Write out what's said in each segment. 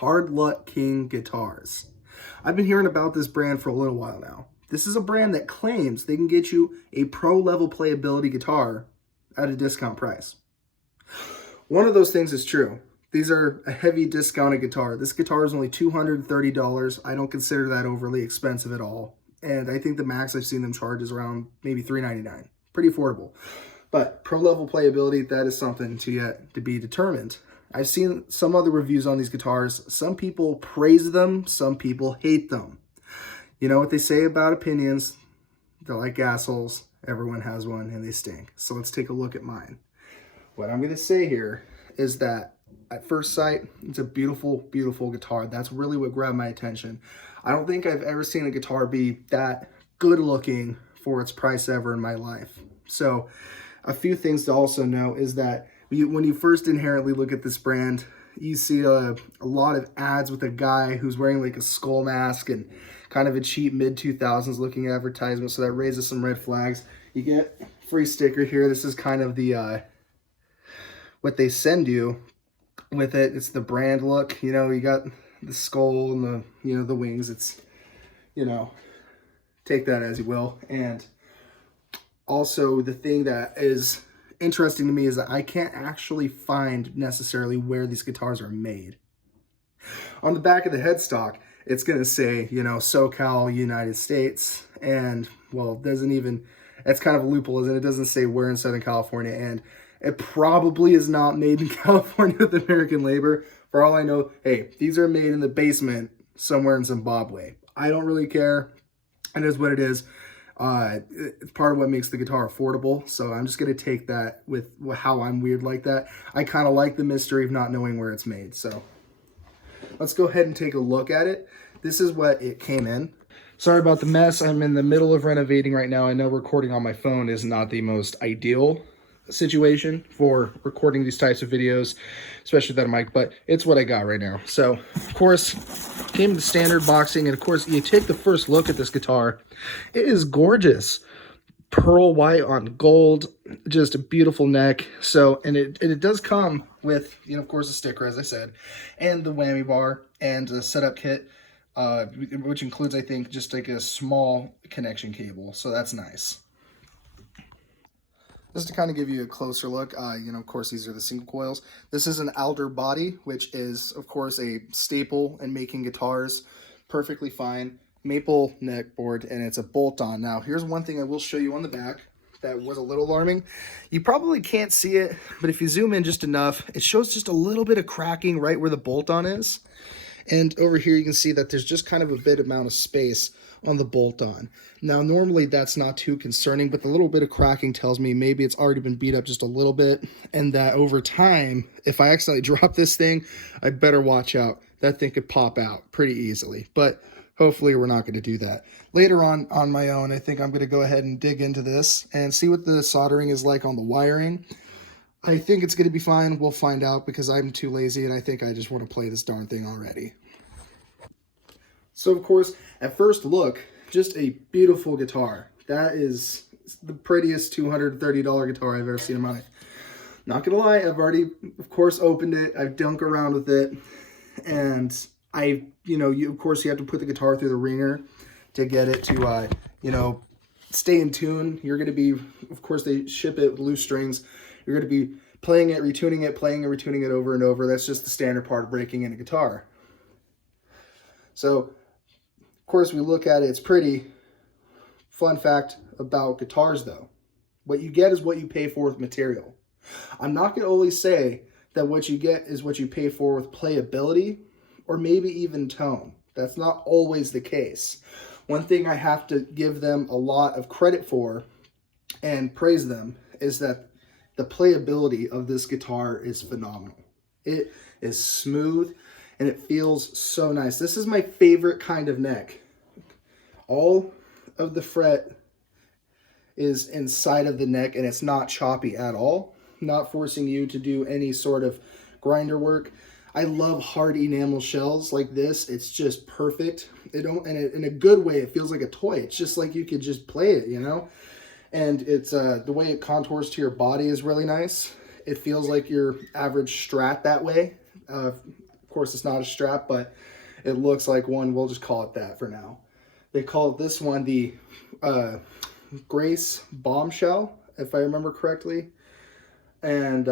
Hard Luck King guitars. I've been hearing about this brand for a little while now. This is a brand that claims they can get you a pro level playability guitar at a discount price. One of those things is true. These are a heavy discounted guitar. This guitar is only $230. I don't consider that overly expensive at all. And I think the max I've seen them charge is around maybe $399. Pretty affordable. But pro level playability, that is something yet to be determined. I've seen some other reviews on these guitars. Some people praise them, some people hate them. You know what they say about opinions? They're like assholes. Everyone has one and they stink. So let's take a look at mine. What I'm going to say here is that at first sight, it's a beautiful, beautiful guitar. That's really what grabbed my attention. I don't think I've ever seen a guitar be that good looking for its price ever in my life. So a few things to also know is that when you first inherently look at this brand, you see a lot of ads with a guy who's wearing like a skull mask and kind of a cheap mid-2000s looking advertisement, so that raises some red flags. You get free sticker here. This is kind of the what they send you with it. It's the brand look. You know, you got the skull and the, you know, the wings. It's, you know, take that as you will. And also the thing that is interesting to me is that I can't actually find necessarily where these guitars are made. On the back of the headstock, it's going to say, you know, SoCal, United States, and, well, it doesn't even, it's kind of a loophole, isn't it? It doesn't say where in Southern California, and it probably is not made in California with American labor. For all I know, hey, these are made in the basement somewhere in Zimbabwe. I don't really care. It is what it is. It's part of what makes the guitar affordable, so I'm just going to take that with how I'm weird like that. I kind of like the mystery of not knowing where it's made, so let's go ahead and take a look at it. This is what it came in. Sorry about the mess. I'm in the middle of renovating right now. I know recording on my phone is not the most ideal situation for recording these types of videos, especially without a mic, but it's what I got right now. So, of course, came to standard boxing, and of course, you take the first look at this guitar. It is gorgeous. Pearl white on gold, just a beautiful neck. So, and it does come with, you know, of course, a sticker, as I said, and the whammy bar and a setup kit, which includes, I think, just like a small connection cable. So that's nice. Just to kind of give you a closer look, you know, of course, these are the single coils. This is an Alder body, which is, of course, a staple in making guitars. Perfectly fine. Maple neck board, and it's a bolt-on. Now, here's one thing I will show you on the back that was a little alarming. You probably can't see it, but if you zoom in just enough, it shows just a little bit of cracking right where the bolt-on is. And over here, you can see that there's just kind of a bit amount of space on the bolt-on. Now, normally that's not too concerning, but the little bit of cracking tells me maybe it's already been beat up just a little bit, and that over time, if I accidentally drop this thing, I better watch out. That thing could pop out pretty easily, but hopefully we're not going to do that. Later on my own, I think I'm going to go ahead and dig into this and see what the soldering is like on the wiring. I think it's going to be fine. We'll find out because I'm too lazy, and I think I just want to play this darn thing already. So, of course, at first look, just a beautiful guitar. That is the prettiest $230 guitar I've ever seen in my life. Not gonna lie, I've already, of course, opened it. I've dunked around with it, and of course, you have to put the guitar through the ringer to get it to, stay in tune. You're gonna be, of course, they ship it with loose strings. You're gonna be playing it, retuning it, playing and retuning it over and over. That's just the standard part of breaking in a guitar. So, of course, we look at it, it's pretty. Fun fact about guitars, though. What you get is what you pay for with material. I'm not going to always say that what you get is what you pay for with playability or maybe even tone. That's not always the case. One thing I have to give them a lot of credit for and praise them is that the playability of this guitar is phenomenal. It is smooth and it feels so nice. This is my favorite kind of neck. All of the fret is inside of the neck, and it's not choppy at all, not forcing you to do any sort of grinder work. I love hard enamel shells like this. It's just perfect. In a good way, it feels like a toy. It's just like you could just play it, you know? And it's the way it contours to your body is really nice. It feels like your average Strat that way. course, it's not a strap, but it looks like one. We'll just call it that for now. They call this one the Grace Bombshell, if I remember correctly. And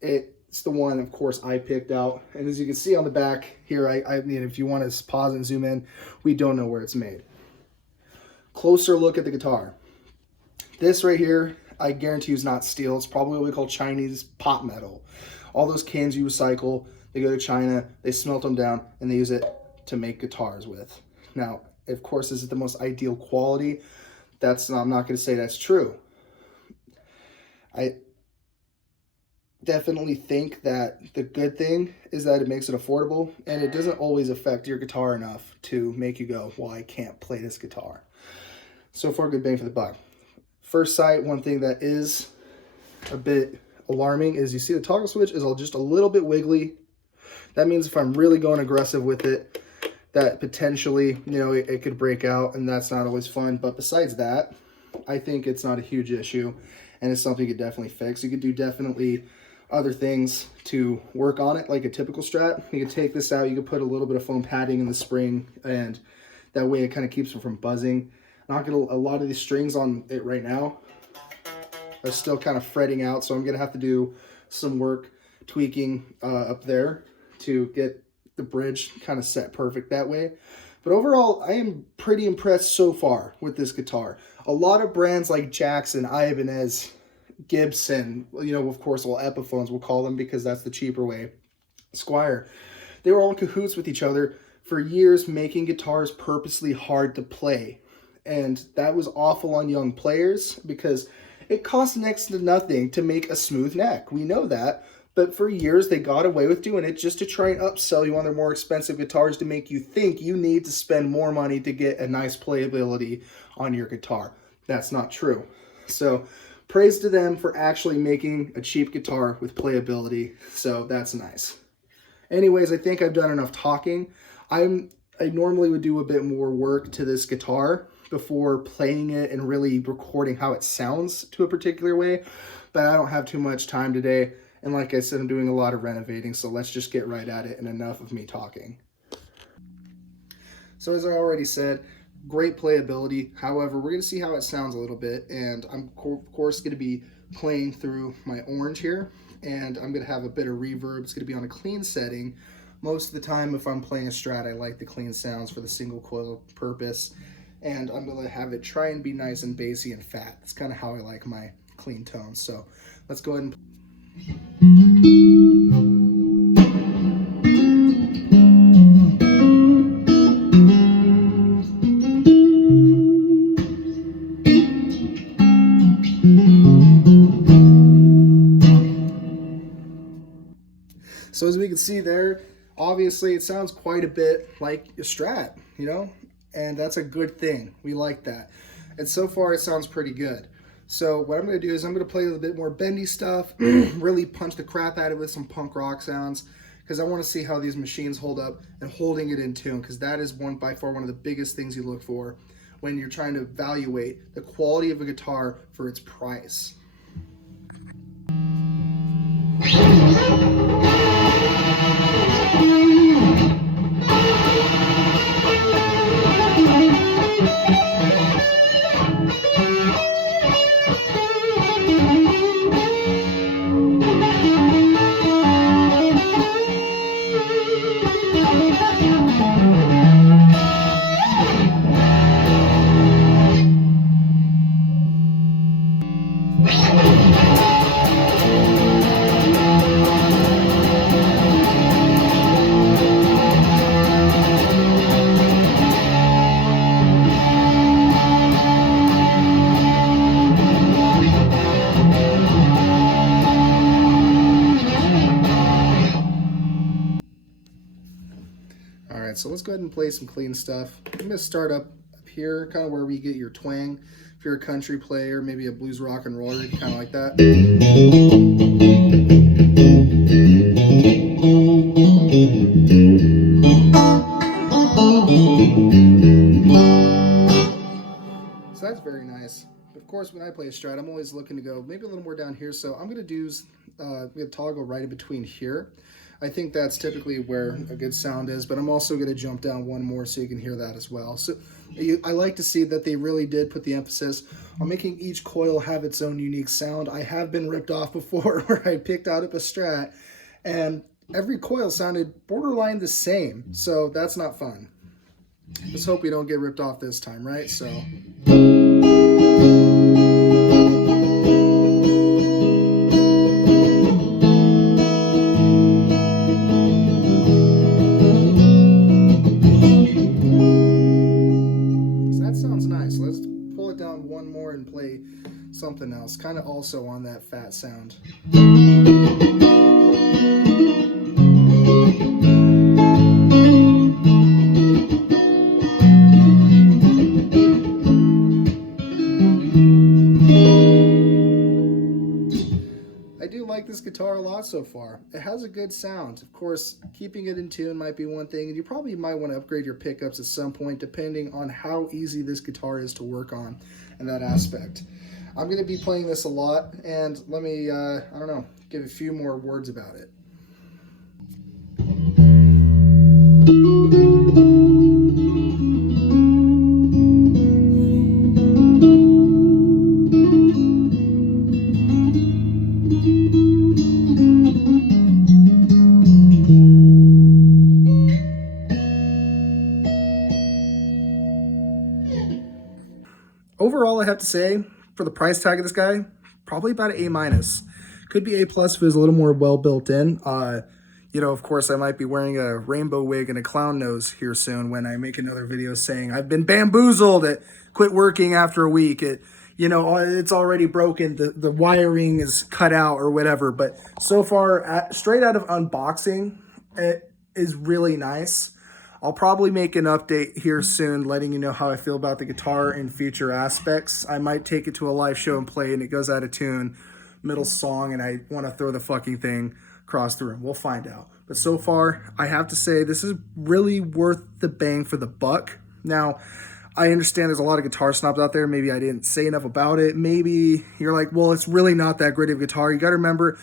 it's the one, of course, I picked out. And as you can see on the back here, I mean, if you want to pause and zoom in, we don't know where it's made. Closer look at the guitar. This right here, I guarantee you is not steel. It's probably what we call Chinese pot metal. All those cans you recycle, they go to China, they smelt them down, and they use it to make guitars with. Now, of course, this is the most ideal quality. I'm not going to say that's true. I definitely think that the good thing is that it makes it affordable, and it doesn't always affect your guitar enough to make you go, well, I can't play this guitar. So far, good bang for the buck. First sight, one thing that is a bit alarming is you see the toggle switch is just a little bit wiggly. That means if I'm really going aggressive with it, that potentially, you know, it could break out, and that's not always fun. But besides that, I think it's not a huge issue, and it's something you could definitely fix. You could do definitely other things to work on it, like a typical Strat. You could take this out, you could put a little bit of foam padding in the spring, and that way it kind of keeps it from buzzing. Not gonna, a lot of these strings on it right now are still kind of fretting out, so I'm gonna have to do some work tweaking up there to get the bridge kind of set perfect that way. But overall, I am pretty impressed so far with this guitar. A lot of brands like Jackson, Ibanez, Gibson, you know, of course, well, Epiphones we'll call them because that's the cheaper way, Squire, they were all in cahoots with each other for years, making guitars purposely hard to play. And that was awful on young players because it costs next to nothing to make a smooth neck. We know that. But for years, they got away with doing it just to try and upsell you on their more expensive guitars to make you think you need to spend more money to get a nice playability on your guitar. That's not true. So praise to them for actually making a cheap guitar with playability. So that's nice. Anyways, I think I've done enough talking. I normally would do a bit more work to this guitar before playing it and really recording how it sounds to a particular way, but I don't have too much time today. And like I said, I'm doing a lot of renovating, so let's just get right at it and enough of me talking. So as I already said, great playability. However, we're going to see how it sounds a little bit, and I'm of course going to be playing through my orange here, and I'm going to have a bit of reverb. It's going to be on a clean setting. Most of the time, if I'm playing a Strat, I like the clean sounds for the single coil purpose, and I'm going to have it try and be nice and bassy and fat. That's kind of how I like my clean tones. So let's go ahead and so as we can see there, obviously it sounds quite a bit like a Strat, you know, and that's a good thing. We like that. And so far it sounds pretty good. So what I'm going to do is I'm going to play with a bit more bendy stuff, really punch the crap out of it with some punk rock sounds, because I want to see how these machines hold up and holding it in tune, because that is by far one of the biggest things you look for when you're trying to evaluate the quality of a guitar for its price. So let's go ahead and play some clean stuff. I'm going to start up here, kind of where we get your twang. If you're a country player, maybe a blues rock and roller, kind of like that. So that's very nice. But of course, when I play a Strat, I'm always looking to go maybe a little more down here. So I'm going to do, I'm going to toggle right in between here. I think that's typically where a good sound is, but I'm also going to jump down one more so you can hear that as well. So I like to see that they really did put the emphasis on making each coil have its own unique sound. I have been ripped off before where I picked out a Strat and every coil sounded borderline the same, so that's not fun. Let's hope we don't get ripped off this time, right? So that sounds nice. Let's pull it down one more and play something else, kind of also on that fat sound. I do like this guitar a lot so far. It has a good sound. Of course, keeping it in tune might be one thing, and you probably might want to upgrade your pickups at some point depending on how easy this guitar is to work on in that aspect. I'm going to be playing this a lot, and let me, I don't know, give a few more words about it. Overall, I have to say, for the price tag of this guy, probably about an A-. Could be A+ if it was a little more well built in. You know, of course, I might be wearing a rainbow wig and a clown nose here soon when I make another video saying I've been bamboozled, it quit working after a week, you know, it's already broken, the wiring is cut out or whatever. But so far, straight out of unboxing, it is really nice. I'll probably make an update here soon letting you know how I feel about the guitar in future aspects. I might take it to a live show and play and it goes out of tune, middle song, and I want to throw the fucking thing across the room. We'll find out. But so far, I have to say this is really worth the bang for the buck. Now, I understand there's a lot of guitar snobs out there. Maybe I didn't say enough about it. Maybe you're like, well, it's really not that great of a guitar. You got to remember,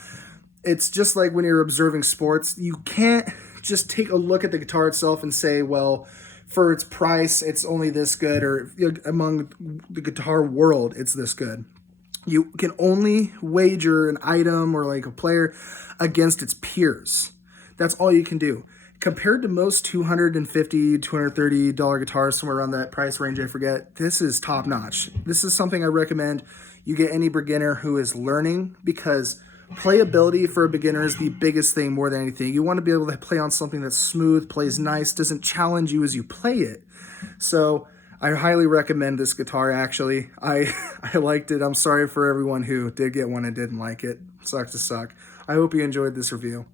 it's just like when you're observing sports. You can't just take a look at the guitar itself and say, well, for its price, it's only this good, or among the guitar world, it's this good. You can only wager an item or like a player against its peers. That's all you can do. Compared to most $250, $230 guitars, somewhere around that price range, I forget, this is top notch. This is something I recommend you get any beginner who is learning, because playability for a beginner is the biggest thing more than anything. You want to be able to play on something that's smooth, plays nice, doesn't challenge you as you play it. So I highly recommend this guitar, actually. I liked it. I'm sorry for everyone who did get one and didn't like it. Sucks to suck. I hope you enjoyed this review.